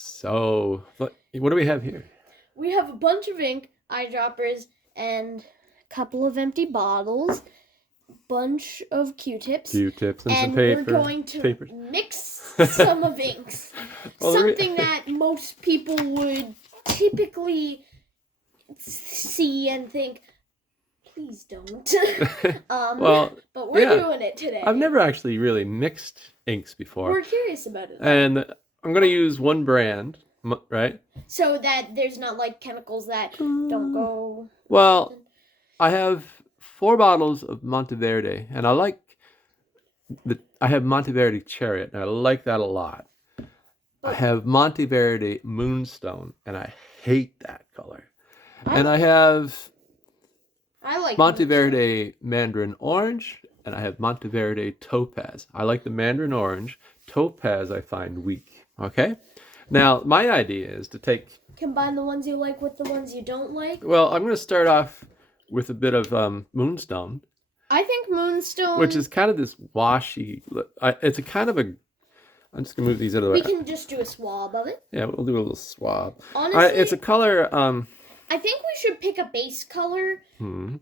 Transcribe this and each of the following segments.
So, what do we have here? We have a bunch of ink, eyedroppers, and a couple of empty bottles, bunch of Q-tips, Q-tips and some and paper. we're going to papers. mix some of inks. Well, Something that most people would typically see and think, please don't. Well, but we're doing it today. I've never actually really mixed inks before. We're curious about it. And I'm going to use one brand, right? So that there's not like chemicals that don't go. Well, I have 4 bottles of Monteverde, and I have Monteverde Chariot, and I like that a lot. I have Monteverde Moonstone, and I hate that color. And I have Monteverde Mandarin Orange, and I have Monteverde Topaz. I like the Mandarin Orange. Topaz I find weak. Okay? Now, my idea is to combine the ones you like with the ones you don't like. Well, I'm going to start off with a bit of Moonstone. I think Moonstone... Which is kind of this washy... It's a kind of a... I'm just going to move these out of the way. We can just do a swab of it. Yeah, we'll do a little swab. Honestly... it's a color... I think we should pick a base color,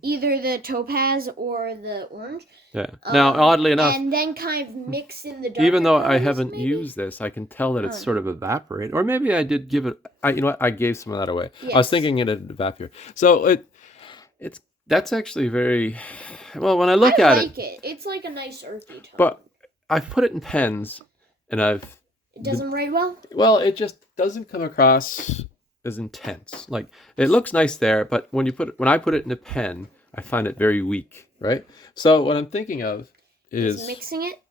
either the topaz or the orange. Yeah. Now, oddly enough, and then kind of mix in the darker even though colors, I haven't used this, I can tell that it's sort of evaporate. Or maybe I did give it. You know what? I gave some of that away. Yes. I was thinking it'd evaporate. So that's actually very well. When I look at it, it's like a nice earthy tone. But I've put it in pens, and It doesn't write well. Well, it just doesn't come across as intense. Like, it looks nice there, but when I put it in a pen, I find it very weak, right? So what I'm thinking of is mixing it.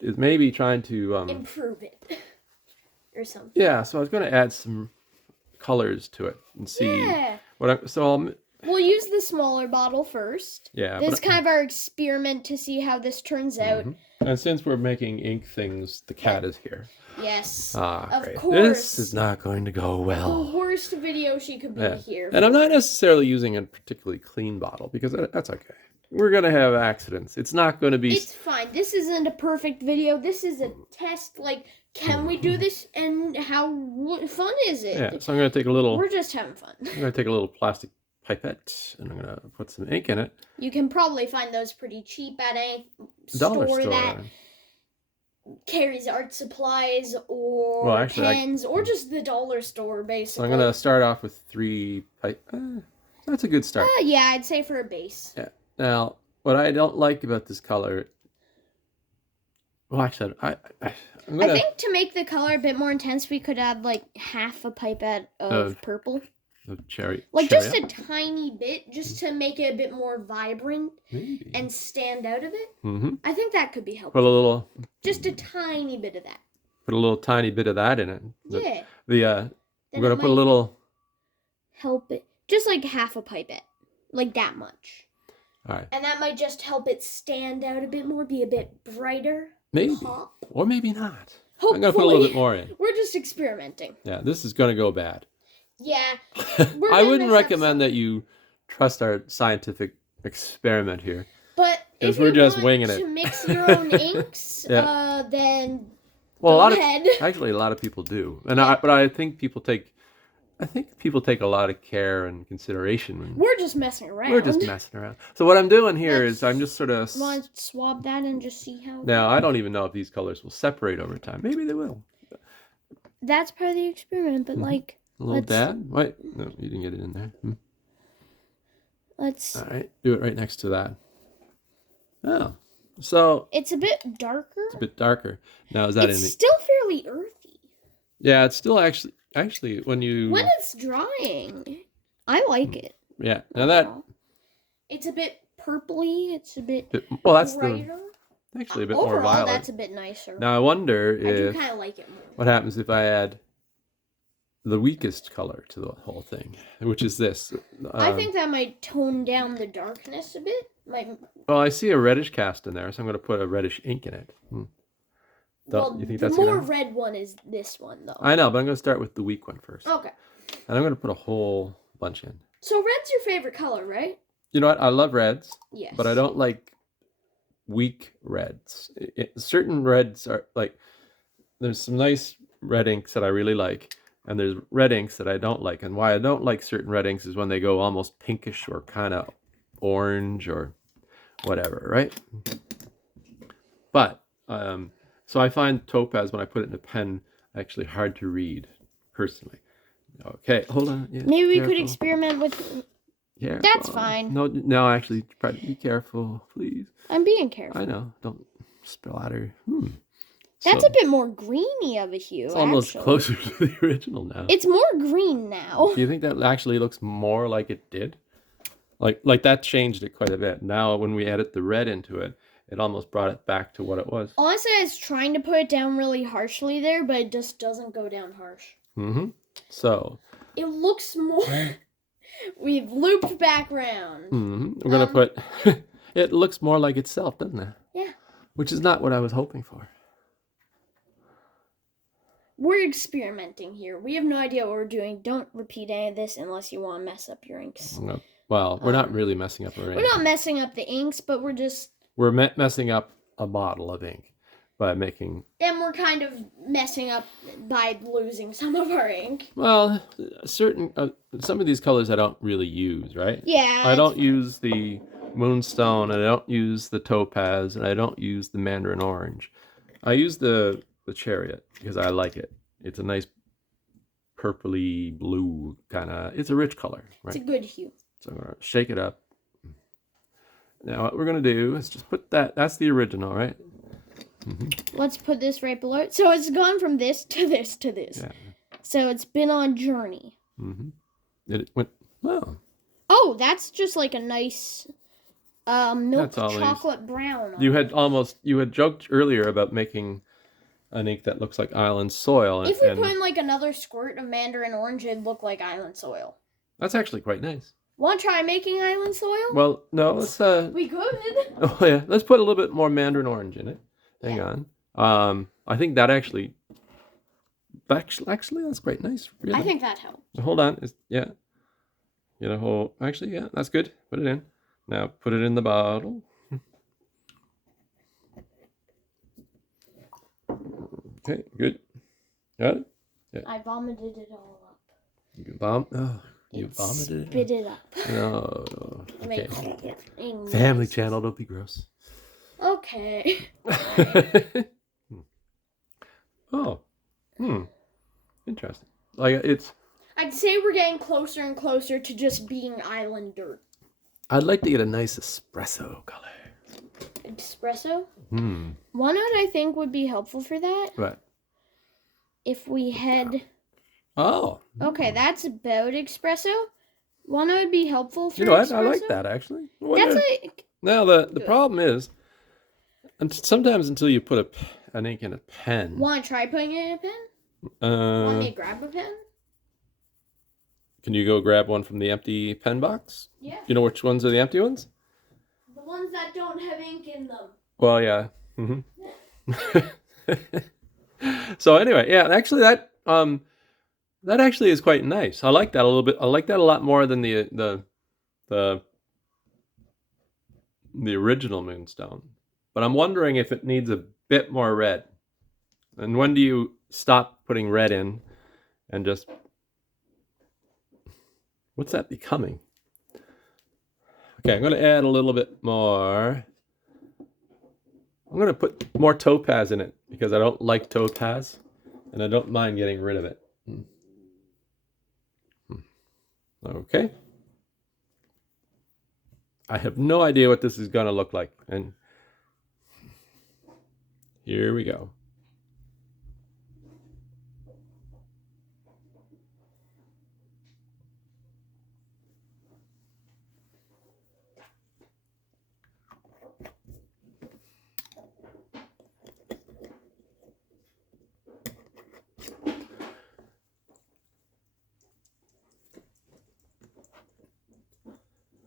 Is maybe trying to improve it or something. Yeah, so I was going to add some colors to it and see We'll use the smaller bottle first. Yeah. This is kind of our experiment to see how this turns out. And since we're making ink things, the cat is here. Yes. Of course. This is not going to go well. The worst video she could be here. And I'm not necessarily using a particularly clean bottle because that's okay. We're going to have accidents. It's not going to be... It's fine. This isn't a perfect video. This is a test. Like, can we do this and how fun is it? Yeah, so I'm going to take a little... We're just having fun. I'm going to take a little plastic pipette and I'm going to put some ink in it. You can probably find those pretty cheap at a dollar store that carries art supplies or pens or just the dollar store, basically. So I'm going to start off with 3 that's a good start. Yeah, I'd say for a base. Yeah. Now, what I don't like about this color... Well, actually, I think to make the color a bit more intense, we could add like half a pipette of purple. Of cherry. Like just a tiny bit, just to make it a bit more vibrant and stand out of it. I think that could be helpful. Put a little... Just a tiny bit of that. Put a little tiny bit of that in it. Yeah. We're going to put a little... Help it. Just like half a pipette. Like that much. All right. And that might just help it stand out a bit more, be a bit brighter. Maybe. Pop. Or maybe not. Hopefully. I'm going to put a little bit more in. We're just experimenting. Yeah, this is going to go bad. Yeah. I wouldn't recommend that you trust our scientific experiment here. But if we're just winging it. To mix your own inks, then go ahead. Actually, a lot of people do. But I think people take a lot of care and consideration. We're just messing around. So what I'm doing here is I'm just sort of... Want to swab that and just see how... Now, I don't even know if these colors will separate over time. Maybe they will. That's part of the experiment, but like... A little dab? Wait, no, you didn't get it in there. Let's... All right, do it right next to that. Oh, so... It's a bit darker. It's a bit darker. Now, is that It's still fairly earthy. Yeah, it's still actually when it's drying, I like it. Yeah, now that... It's a bit purpley, it's a bit that's brighter. Actually a bit Overall, more violet. That's a bit nicer. Now I wonder I do kind of like it more. What happens if I add the weakest color to the whole thing, which is this. I think that might tone down the darkness a bit. Well, I see a reddish cast in there, so I'm going to put a reddish ink in it. Well, you think the that's more red one is this one, though. I know, but I'm going to start with the weak one first. Okay. And I'm going to put a whole bunch in. So red's your favorite color, right? You know what? I love reds. Yes. But I don't like weak reds. Certain reds are like... There's some nice red inks that I really like, and there's red inks that I don't like. And why I don't like certain red inks is when they go almost pinkish or kind of orange or whatever, right? But so I find topaz when I put it in a pen actually hard to read, personally. Okay, hold on. Yeah, Maybe we could careful. experiment with. Yeah, That's fine. No, actually, try to be careful, please. I'm being careful. I know. Don't splatter. That's So, a bit more greeny of a hue. it's almost actually. closer to the original now. It's more green now. Do you think that actually looks more like it did? Like that changed it quite a bit. Now when we added the red into it, it almost brought it back to what it was. Honestly, I was trying to put it down really harshly there, but it just doesn't go down harsh. Mm-hmm. So It looks more. We've looped back round. we're gonna put. It looks more like itself, doesn't it? Yeah. Which is not what I was hoping for. We're experimenting here. We have no idea what we're doing. Don't repeat any of this unless you want to mess up your inks. No. Well, we're not really messing up our ink. We're not messing up the inks, but we're just. We're messing up a bottle of ink by making. And we're kind of messing up by losing some of our ink. Well, certain some of these colors I don't really use, right? Yeah. I don't use the moonstone, and I don't use the topaz, and I don't use the mandarin orange. I use the chariot because I like it. It's a nice purpley blue kind of. It's a rich color, right? It's a good hue. So I'm gonna shake it up. Now what we're gonna do is just put that. That's the original, right? Let's put this right below it. So it's gone from this to this to this. Yeah. So it's been on journey. It went. Well, Oh, that's just like a nice milk That's all it is. chocolate brown. you had joked earlier about making an ink that looks like island soil, If we and put in like another squirt of mandarin orange, it'd look like island soil. that's actually quite nice. Want to try making island soil? Well, no, let's We could. oh yeah, let's put a little bit more mandarin orange in it. Hang on. I think that actually that's quite nice. Really. I think that helped. Hold on. Yeah. You know, actually, yeah, that's good. Put it in. Now put it in the bottle. Okay, good. Got it? I vomited it all up. You vomited Spit it up. it? No. Okay. Make- Family channel, don't be gross. Okay. Oh. Interesting. Like it's I'd say we're getting closer and closer to just being island dirt. I'd like to get a nice espresso color. Espresso? Hmm. One note I think would be helpful for that What? if we had. Oh. Okay, that's about espresso. One note would be helpful for You know what? I espresso. like that actually. That's like. Now the problem is, and sometimes until you put an ink in a pen. Want to try putting it in a pen? Want me to grab a pen? Can you go grab one from the empty pen box? Yeah. You know which ones are the empty ones? The ones that don't have ink in them. Well, yeah. So anyway, yeah, actually that actually is quite nice. I like that a little bit. I like that a lot more than the original Moonstone. But I'm wondering if it needs a bit more red. And when do you stop putting red in and just what's that becoming? Okay, I'm going to add a little bit more. I'm going to put more topaz in it because I don't like topaz and I don't mind getting rid of it. Okay. I have no idea what this is going to look like. And here we go.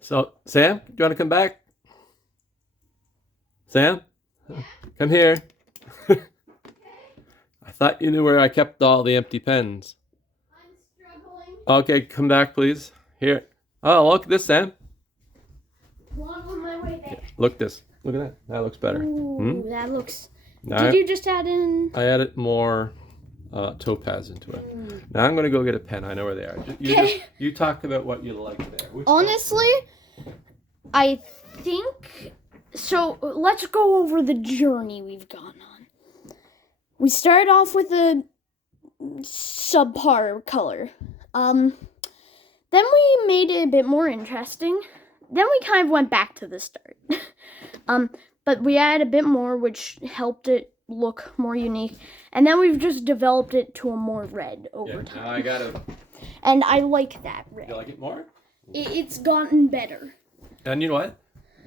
So, Sam, do you want to come back? Sam? Come here. I thought you knew where I kept all the empty pens. I'm struggling. Okay, come back, please. Here. Oh, look at this, Sam. Well, I'm on my way there. Look this. Look at that. That looks better. Ooh, that looks. Now Did you just add in? I added more topaz into it. Mm. Now I'm gonna go get a pen. I know where they are. Okay. You talk about what you like there. Honestly, I think so. Let's go over the journey we've gone on. We started off with a subpar color. Then we made it a bit more interesting. Then we kind of went back to the start. But we added a bit more, which helped it look more unique. And then we've just developed it to a more red over time. Now I gotta. And I like that red. You like it more? It's gotten better. And you know what?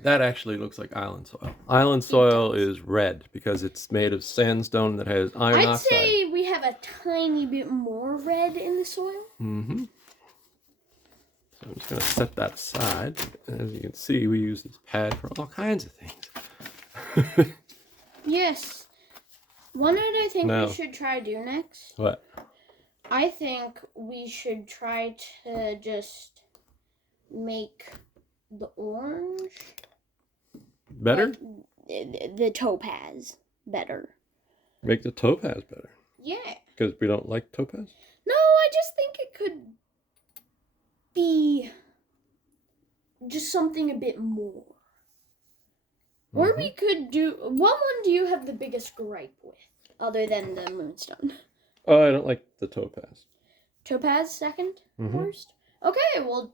That actually looks like island soil. Island soil is red because it's made of sandstone that has iron I'd oxide. say we have a tiny bit more red in the soil. Mm-hmm. So I'm just gonna set that aside. As you can see, we use this pad for all kinds of things. Yes. One that I think Now- we should try do next. What? I think we should try to just make the orange Better? like, the topaz better. Make the topaz better. Yeah. Because we don't like topaz? No, I just think it could be just something a bit more. Or we could do... What one do you have the biggest gripe with, other than the moonstone? Oh, I don't like the topaz. Topaz second? Mhm. Worst? Okay, well,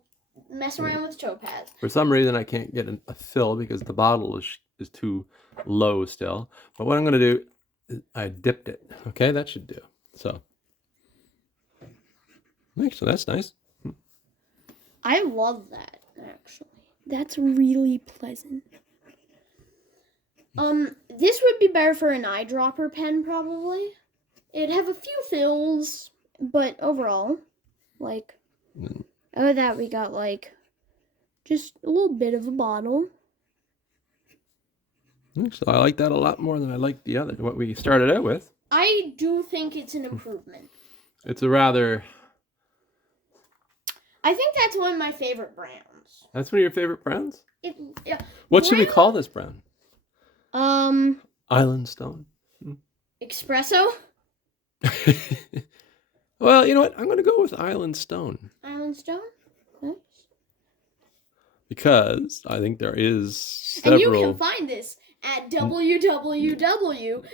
mess around with topaz. For some reason, I can't get a fill because the bottle is too low still. But what I'm going to do is I dipped it. Okay, that should do. So that's nice. I love that, actually. That's really pleasant. This would be better for an eyedropper pen, probably. It'd have a few fills, but overall, like, out of that we got, like, just a little bit of a bottle. So I like that a lot more than I like the other, what we started out with. I do think it's an improvement. It's a rather, I think that's one of my favorite browns. that's one of your favorite browns? Yeah. What should we Brown? call this brown? Island stone. Espresso? Well, you know what? I'm going to go with island stone Island stone? Nice. because I think there is And you several. can find this at www.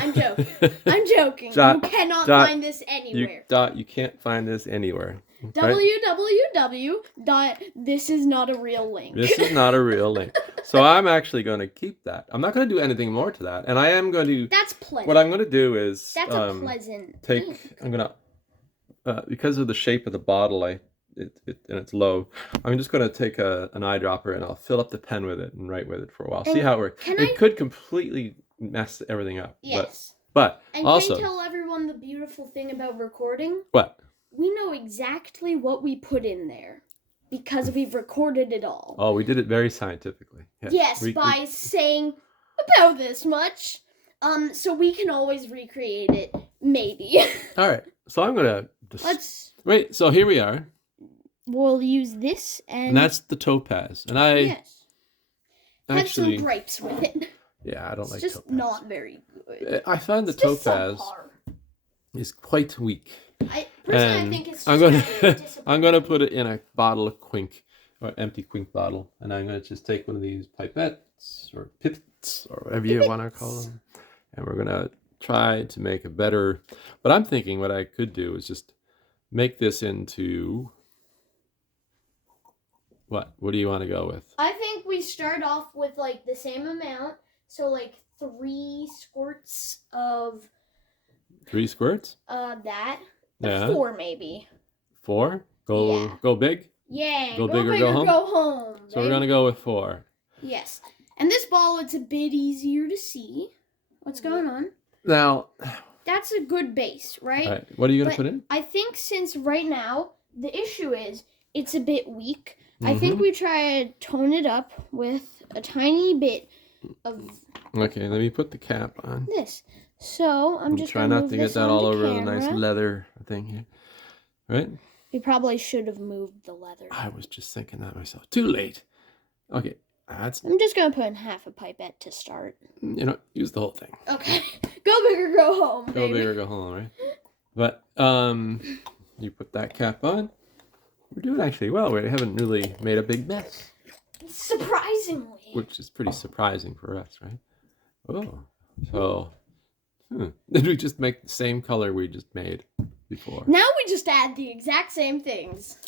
I'm joking. I'm joking. Dot- You cannot dot- find this You anywhere. you can't find this anywhere. right? www. This is not a real link. This is not a real link. So I'm actually going to keep that. I'm not going to do anything more to that, and I am going to. That's pleasant. What I'm going to do is That's a pleasant take. thing. I'm gonna because of the shape of the bottle, and it's low. I'm just gonna take an eyedropper and I'll fill up the pen with it and write with it for a while. See And how it works. can It I- could completely mess everything up. Yes. But And also, can you tell everyone the beautiful thing about recording? what? We know exactly what we put in there because we've recorded it all. Oh, we did it very scientifically. Yes, We- by saying about this much. So we can always recreate it, maybe. All right. So I'm gonna Let's. wait. So here we are, We'll use this and. and that's the topaz. And I Yes. Have actually, some gripes with it. yeah, I don't It's like just topaz. not very good. I find the It's just topaz subpar. is quite weak. Personally, I And think it's. I'm just gonna disappointing. I'm gonna put it in a bottle of Quink, or empty Quink bottle, and I'm gonna just take one of these pipettes or pipettes or whatever you want to call them, and we're gonna try to make a better. But I'm thinking what I could do is just make this into what? What do you want to go with? I think we start off with like the same amount, so like 3 squirts of 3 squirts? that. Yeah. 4 maybe. 4? Go Yeah. go big. Yeah. Go Go big or big go or home? go home. So we're baby. gonna go with 4. Yes. And this ball, it's a bit easier to see what's going on. Now, That's a good base, right? all right, what are you gonna But put in? I think since right now the issue is it's a bit weak, I think we try to tone it up with a tiny bit of Okay, let me put the cap on. this. So I'm just try gonna not move to get this that all onto over the nice camera. leather thing here. Right? We probably should have moved the leather. I was just thinking that myself. Too late. Okay, that's I'm just gonna put in half a pipette to start. use the whole thing. Okay. Go big or go home, Go baby. big or go home, right? But you put that cap on. We're doing actually well. We haven't really made a big mess, Surprisingly. which is pretty surprising for us, right? Oh, so did we just make the same color we just made before? Now we just add the exact same things.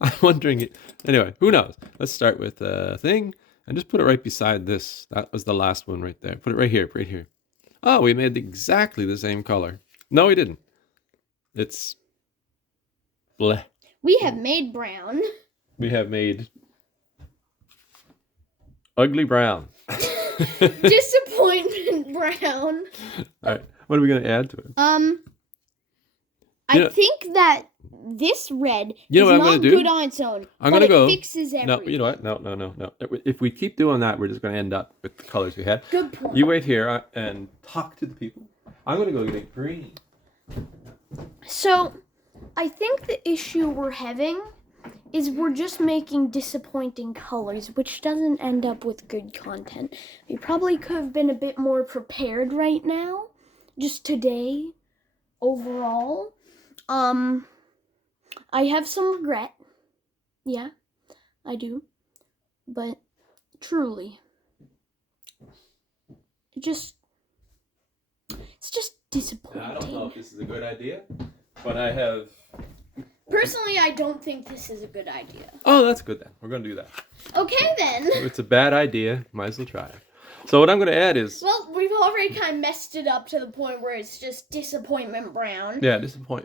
I'm wondering. Anyway, who knows? Let's start with a thing and just put it right beside this. That was the last one right there. Put it right here, right here. Oh, we made exactly the same color. No, we didn't. It's bleh. We have made brown. We have made ugly brown. Disappointment brown. All right, what are we gonna add to it? I think that this red You know is what I'm not gonna do? good on its own. I'm but gonna go. It fixes everything. No, you know what? No. If we keep doing that, we're just gonna end up with the colors we had. Good point. You wait here and talk to the people. I'm gonna go get green. So, I think the issue we're having is we're just making disappointing colors, which doesn't end up with good content. We probably could have been a bit more prepared right now, just today, overall. I have some regret. Yeah, I do. But truly, it's just disappointing. I don't know if this is a good idea, but I have. Personally, I don't think this is a good idea. Oh, that's good then. We're gonna do that. Okay then. If it's a bad idea, might as well try it. So what I'm gonna add is. Well, we've already kind of messed it up to the point where it's just disappointment brown. Yeah,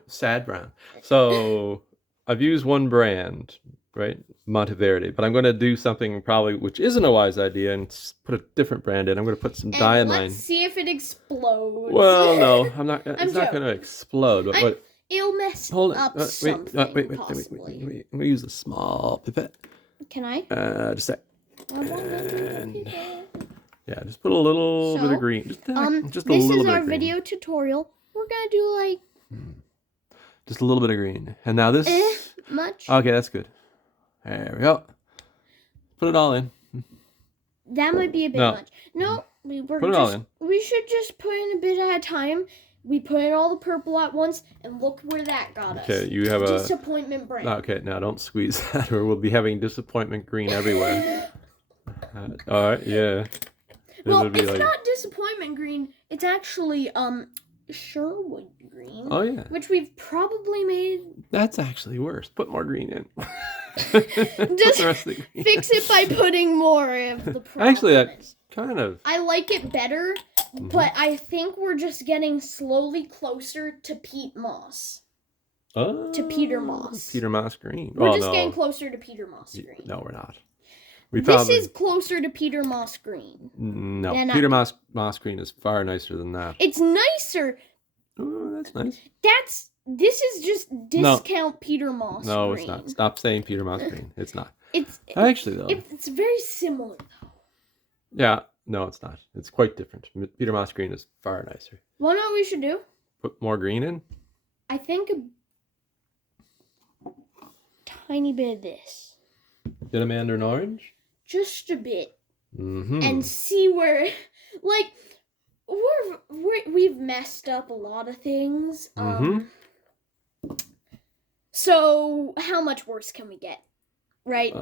sad brown. So I've used one brand, right, Monteverde, but I'm going to do something probably which isn't a wise idea and put a different brand in. I'm going to put some And diamine. let's see if it explodes. Well, no, I'm not. It's not joking. going to explode. But It'll mess hold it. up Wait, something, possibly. wait. I'm going to use a small pipette. Can I? Just a sec. I want to And- do it. Yeah, just put a little bit So, of green. Just a This little is bit our of green. video tutorial. We're gonna do like Just a little bit of green. And now this. much. Okay, that's good. There we go. Put it all in. That might be a bit No. much. No, we're Put it all in. We should just put in a bit at a time. We put in all the purple at once, and look where that got us. Okay, you have a. Disappointment brown. Okay, now don't squeeze that, or we'll be having disappointment green everywhere. All right, yeah. Well, It'll be it's like- not disappointment green. It's actually Sherwood green, Oh yeah, which we've probably made. that's actually worse. Put more green in. Just Put the rest of the green. Fix it by putting more of the purple. Actually, in it. that's kind of. I like it better, but I think we're just getting slowly closer to Pete Moss. To Peter Moss. Peter Moss green. We're Well, just no. getting closer to Peter Moss green. No, we're not. We This probably. is closer to Peter Moss green. No, Then Peter Moss green is far nicer than that. It's nicer. Oh, that's nice. This is just discount Peter Moss No, green. it's not. Stop saying Peter Moss green. It's not. It's Actually, though. it's very similar though. Yeah, no, it's not. It's quite different. Peter Moss green is far nicer. Wanna know what we should do? Put more green in. I think a tiny bit of this. Get a mandarin orange. Just a bit. Mm-hmm. And see where, like, we've messed up a lot of things. So how much worse can we get, right?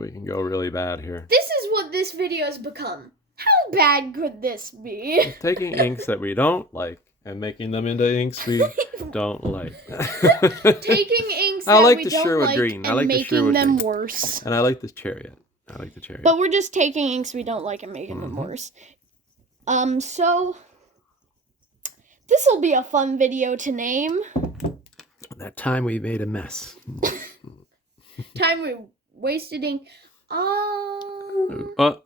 We can go really bad here. This is what this video has become. How bad could this be? Taking inks that we don't like and making them into inks we don't like. Taking inks I that like we the don't Sherwood like green. I and like the making Sherwood them green. worse. And I like the chariot. I like the chariot. But we're just taking inks we don't like and making them worse. So this will be a fun video to name. That time we made a mess. Time we wasted ink. Oh, what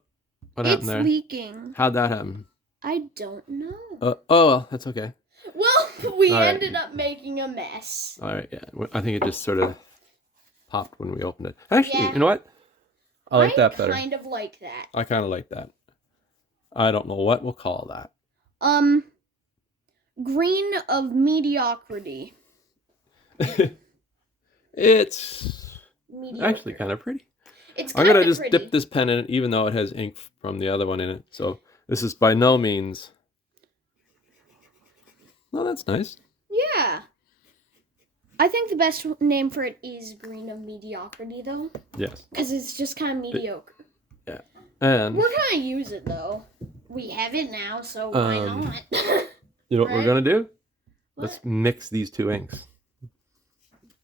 It's happened there? leaking. How'd that happen? I don't know. Oh, well, that's okay. Well, we All right. ended up making a mess. All right, yeah. I think it just sort of popped when we opened it. Actually, Yeah. you know what? I like that better. Kind of like that. I kind of like that. I don't know what we'll call that. Green of mediocrity. It's Mediocre. actually kind of pretty. It's I'm kind gonna of just pretty. dip this pen in it, even though it has ink from the other one in it. So this is by no means. Well, that's nice. Yeah. I think the best name for it is Green of Mediocrity, though. Yes. Because it's just kind of mediocre. Yeah. And we're gonna use it though. We have it now, so why not? you know what we're Right? gonna do? What? Let's mix these two inks.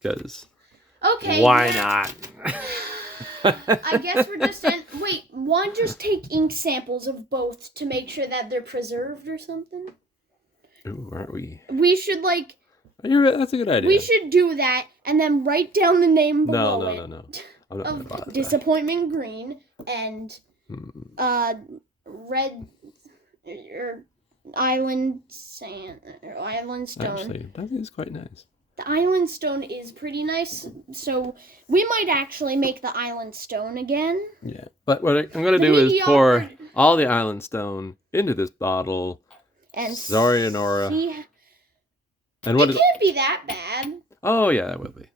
Because Okay. why yeah. not? I guess we're just wait. One, just take ink samples of both to make sure that they're preserved or something. Ooh, aren't we? We should That's a good idea. We should do that and then write down the name below No. it I'm not gonna bother of with that. Disappointment Green and Hmm. red or island sand or island stone. Actually, that is quite nice. The island stone is pretty nice, so we might actually make the island stone again. Yeah, but what I'm gonna The do is pour mediocre- all the island stone into this bottle. And Sorry, Nora. see, And what it is? can't be that bad. Oh yeah, it will be.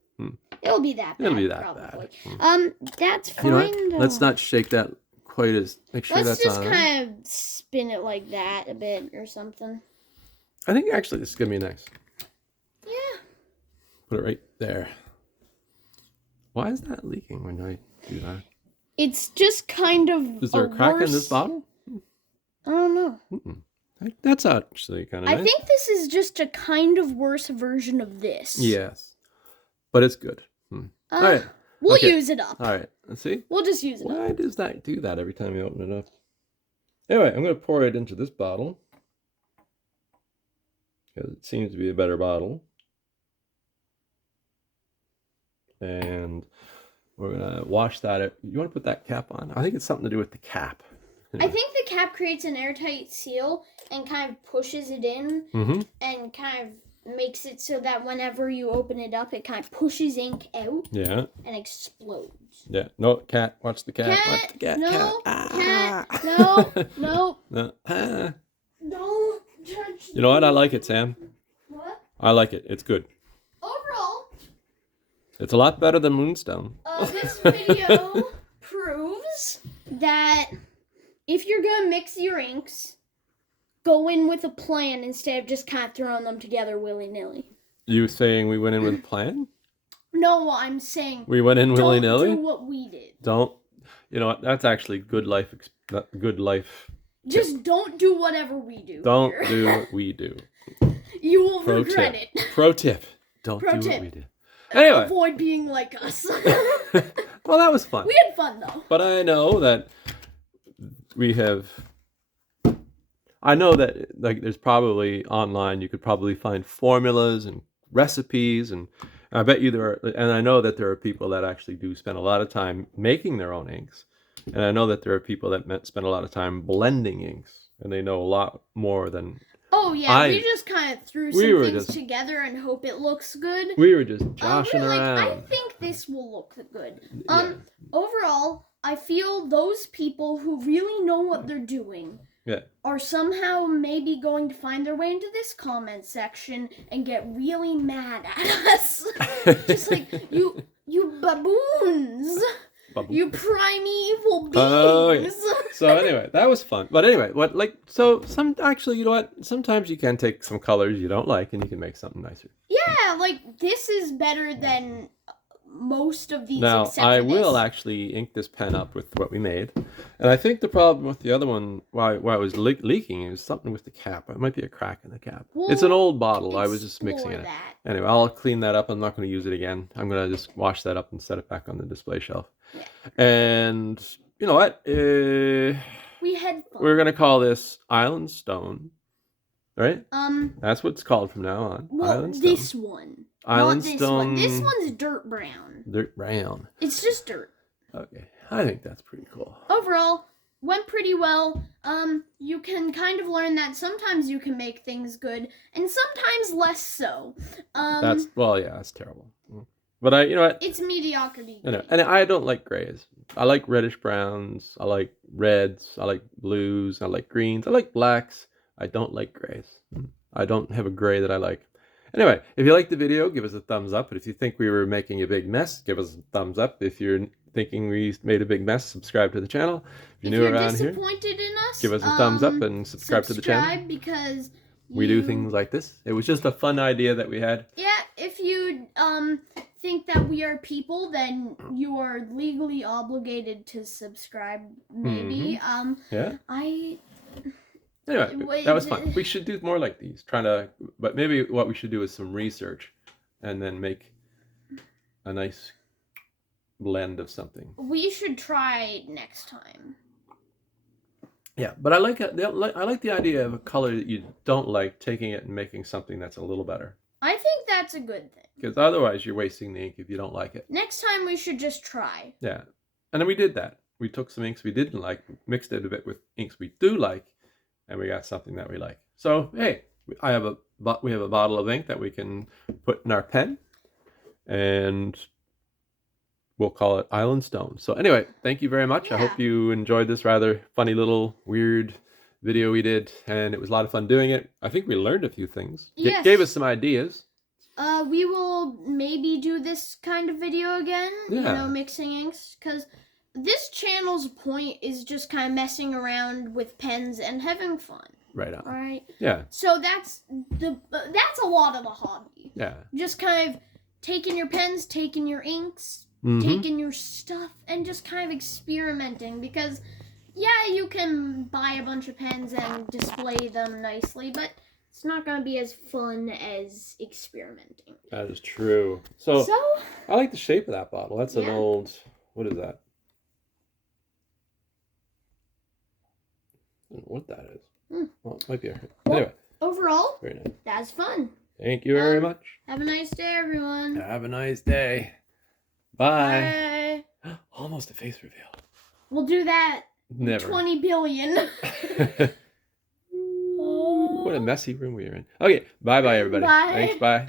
It'll be that bad. It'll be that probably. bad. That's fine. You know what? though. Let's not shake that quite as. Make sure Let's that's just on. It. kind of spin it like that a bit or something. I think actually this is gonna be nice. Yeah. Put it right there. Why is that leaking when I do that? It's just kind of. Is there a crack in this worse- bottle? I don't know. Mm-mm. That's actually kind of nice. I think this is just a kind of worse version of this. Yes, but it's good. All right. We'll Okay. use it up. All right. Let's see. We'll just use it up. Why does that do that every time you open it up? Anyway, I'm going to pour it into this bottle because it seems to be a better bottle. And we're going to wash that out. You want to put that cap on? I think it's something to do with the cap. I think the cap creates an airtight seal and kind of pushes it in Mm-hmm. and kind of makes it so that whenever you open it up, it kind of pushes ink out Yeah. and explodes. Yeah. No, cat. Watch the cat. Cat, Watch the cat. no, cat. cat, no, no. No. Ah. Don't touch. You know what? I like it, Sam. What? I like it. It's good. Overall, It's a lot better than Moonstone. this video proves that if you're gonna mix your inks, go in with a plan instead of just kind of throwing them together willy-nilly. You saying we went in with a plan? No, I'm saying We went in don't willy-nilly? do what we did. Don't. You know what? That's actually good life. Good life. Just don't do whatever we do. Don't here. do what we do. You will Pro regret tip. it. Pro tip. Don't Pro do tip. what we do. Anyway. Avoid being like us. Well, that was fun. We had fun though. But I know that we have. I know that like there's probably online you could probably find formulas and recipes and I bet you there are, and I know that there are people that actually do spend a lot of time making their own inks, and I know that there are people that spend a lot of time blending inks, and they know a lot more than Oh yeah, I- we just kind of threw we some were things just- together and hope it looks good. we were just joshing We're like, I around. think this will look good. Yeah. Overall, I feel those people who really know what they're doing Yeah. are somehow maybe going to find their way into this comment section and get really mad at us. Just like you baboons, Bubble. you primeval beings. Oh, yeah. So anyway, that was fun. But anyway, you know what? Sometimes you can take some colors you don't like and you can make something nicer. Yeah, like this is better than most of these. Now, except I for will this. actually ink this pen up with what we made. And I think the problem with the other one, why it was leaking, is something with the cap. It might be a crack in the cap. It's an We'll old bottle. I was just mixing Explore it. that. Anyway, I'll clean that up. I'm not going to use it again. I'm going to just wash that up and set it back on the display shelf. Yeah. And you know what? We had fun. We're going to call this Island Stone. Right? Um, That's what it's called from now on. well, Island Stone. this one. Island Not this Stone. one. This one's dirt brown. Dirt brown. It's just dirt. Okay. I think that's pretty cool. Overall, went pretty well. You can kind of learn that sometimes you can make things good, and sometimes less so. That's terrible. But you know what? It's mediocrity. You know, and I don't like grays. I like reddish browns. I like reds. I like blues. I like greens. I like blacks. I don't like grays. I don't have a gray that I like. Anyway, if you liked the video, give us a thumbs up. But if you think we were making a big mess, give us a thumbs up. If you're thinking we made a big mess, subscribe to the channel. If you're new around here, disappointed in us, give us a thumbs up and subscribe to the channel. because we do you- things like this. It was just a fun idea that we had. Yeah, if you think that we are people, then you are legally obligated to subscribe. Maybe. Yeah. Anyway, Wait, that was fun. We should do more like these. But maybe what we should do is some research, and then make a nice blend of something. We should try next time. Yeah, but I like the idea of a color that you don't like, taking it and making something that's a little better. I think that's a good thing. Because otherwise, you're wasting the ink if you don't like it. Next time we should just try. Yeah, and then we did that. We took some inks we didn't like, mixed it a bit with inks we do like, and we got something that we like. So hey, we have a bottle of ink that we can put in our pen, and we'll call it Island Stone. So anyway, thank you very much. I hope you enjoyed this rather funny little weird video we did, and it was a lot of fun doing it. I think we learned a few things. Yes. Gave us some ideas. We will maybe do this kind of video again. You Yeah. know, mixing inks, because this channel's point is just kind of messing around with pens and having fun. Right on. Right. Yeah. So that's a lot of the hobby. Yeah. Just kind of taking your pens, taking your inks, Mhm. taking your stuff, and just kind of experimenting. Because, yeah, you can buy a bunch of pens and display them nicely, but it's not going to be as fun as experimenting. That is true. So I like the shape of that bottle. That's an Yeah. old. What is that? I don't know what that is. Well, it might be. Anyway, Overall, very nice. that's fun. Thank you very much. Have a nice day, everyone. Have a nice day. Bye. Almost a face reveal. We'll do that. Never. 20 billion. What a messy room we are in. Okay. Bye, everybody. Bye. Thanks. Bye.